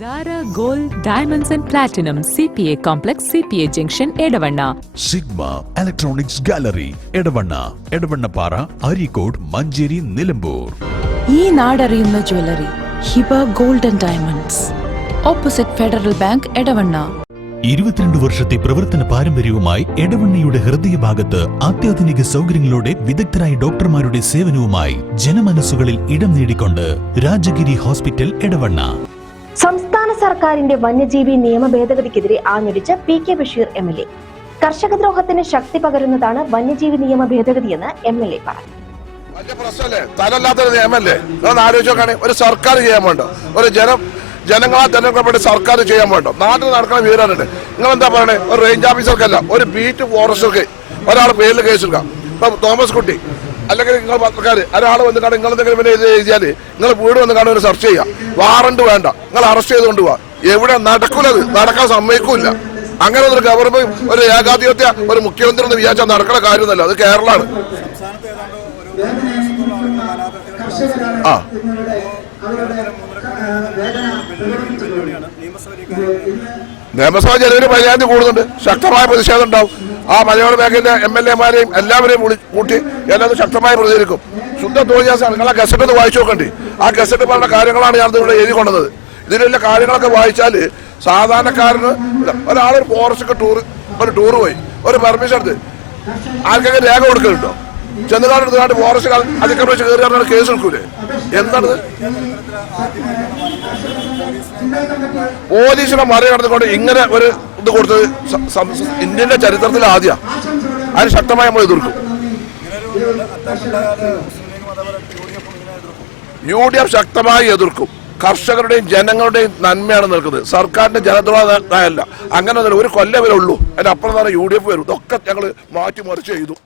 Zara Gold Diamonds and Platinum CPA Complex CPA Junction Edavanna Sigma Electronics Gallery Edavannappara Areekode Manjeri Nilambur ഈ നാടറിയുന്ന jewellery Hiba gold and diamonds opposite Federal Bank Edavanna 22 വർഷത്തെ പ്രവർത്തന പാരമ്പര്യവുമായി എടവണ്ണയുടെ ഹൃദയഭാഗത്ത് അത്യാധുനിക സൗകര്യങ്ങളോടെ വിദഗ്ധരായ ഡോക്ടർമാരുടെ സേവനവുമായി ജനമനസ്സുകളിൽ ഇടം നേടിക്കൊണ്ട് രാജഗിരി ഹോസ്പിറ്റൽ എടവണ്ണ. സംസ്ഥാന സർക്കാരിന്റെ വന്യജീവി നിയമ ഭേദഗതിക്കെതിരെ ആഞ്ഞടിച്ച PK ബഷീർ MLA. കർഷകദ്രോഹത്തിന് ശക്തി പകരുന്നതാണ് വന്യജീവി നിയമ ഭേദഗതിയെന്ന് MLA പറഞ്ഞു. തലല്ലാത്തൊരു നിയമല്ലേ ആലോചിച്ചോക്കാണ്. ഒരു സർക്കാർ ചെയ്യാൻ വേണ്ട, ഒരു ജനങ്ങളെ തെരഞ്ഞെടുക്കപ്പെട്ട സർക്കാർ ചെയ്യാൻ വേണ്ട, നാട്ടിൽ നടക്കുന്ന വീരാനുണ്ട്. നിങ്ങൾ എന്താ പറയണേ? ഒരു റേഞ്ച് ഓഫീസർക്കല്ല, ഒരു ബീറ്റ് ഫോറസ്റ്റർക്ക് ഒരാൾ പേരിൽ കേസെടുക്കാം. ഇപ്പൊ തോമസ് കുട്ടി അല്ലെങ്കിൽ നിങ്ങൾ പത്രക്കാർ ഒരാൾ വന്ന് കാണും, നിങ്ങൾ എന്തെങ്കിലും പിന്നെ ഇത് എഴുതിയാൽ നിങ്ങൾ വീട് വന്ന് കാണും, ഒരു സെർച്ച് ചെയ്യാം. വാറണ്ട് വേണ്ട, നിങ്ങൾ അറസ്റ്റ് ചെയ്തുകൊണ്ട് പോവാ. എവിടെ നടക്കൂലത്, നടക്കാൻ സമ്മതിക്കൂല. അങ്ങനെ ഒരു ഗവൺമെന്റ്, ഒരു ഏകാധിപത്യ ഒരു മുഖ്യമന്ത്രി എന്ന് വിചാരിച്ചാൽ നടക്കുന്ന കാര്യമൊന്നുമല്ല. അത് കേരളമാണ്. നിയമസഭ ജനുവരി 15 കൂടുന്നുണ്ട്. ശക്തമായ പ്രതിഷേധം ഉണ്ടാവും. ആ മലയോര മേഖലയിലെ MLA-മാരെയും എല്ലാവരെയും കൂട്ടി എല്ലാവരും ശക്തമായി പ്രതികരിക്കും. ശുദ്ധ തോന്നിയാസം നിങ്ങൾ ആ ഗസറ്റ് ഒന്ന് വായിച്ചു നോക്കണ്ടേ. ആ ഗസറ്റ് പറഞ്ഞ കാര്യങ്ങളാണ് ഞാൻ ഇവിടെ എഴുതി കൊണ്ടത്. ഇതിലുള്ള കാര്യങ്ങളൊക്കെ വായിച്ചാൽ സാധാരണക്കാരന് ഒരാളൊരു ഫോറസ്റ്റ് ഒരു ടൂർ പോയി ഒരു പെർമിഷൻ എടുത്ത് ആർക്കെങ്കിലും രേഖ കൊടുക്കുന്നുണ്ടോ? ചെന്നുകാട് ഫോറസ്റ്റ് അതിക്രമിച്ച് കയറി കേസ് എടുക്കൂലേ? എന്താണിത്? പോലീസിനെ മറികടന്നുകൊണ്ട് ഇങ്ങനെ ഒരു ഇത് കൊടുത്തത് ഇന്ത്യന്റെ ചരിത്രത്തിൽ ആദ്യ. അതിന് ശക്തമായി നമ്മൾ എതിർക്കും. UDF ശക്തമായി എതിർക്കും. കർഷകരുടെയും ജനങ്ങളുടെയും നന്മയാണ് നിൽക്കുന്നത്, സർക്കാരിന്റെ ജനദ്രോഹമല്ല. അങ്ങനെ ഒരു കൊല്ലം വരെ ഉള്ളൂ. അതിനപ്പുറം തന്നെ UDF വരും. ഇതൊക്കെ ഞങ്ങൾ മാറ്റി മറിച്ച് ചെയ്തു.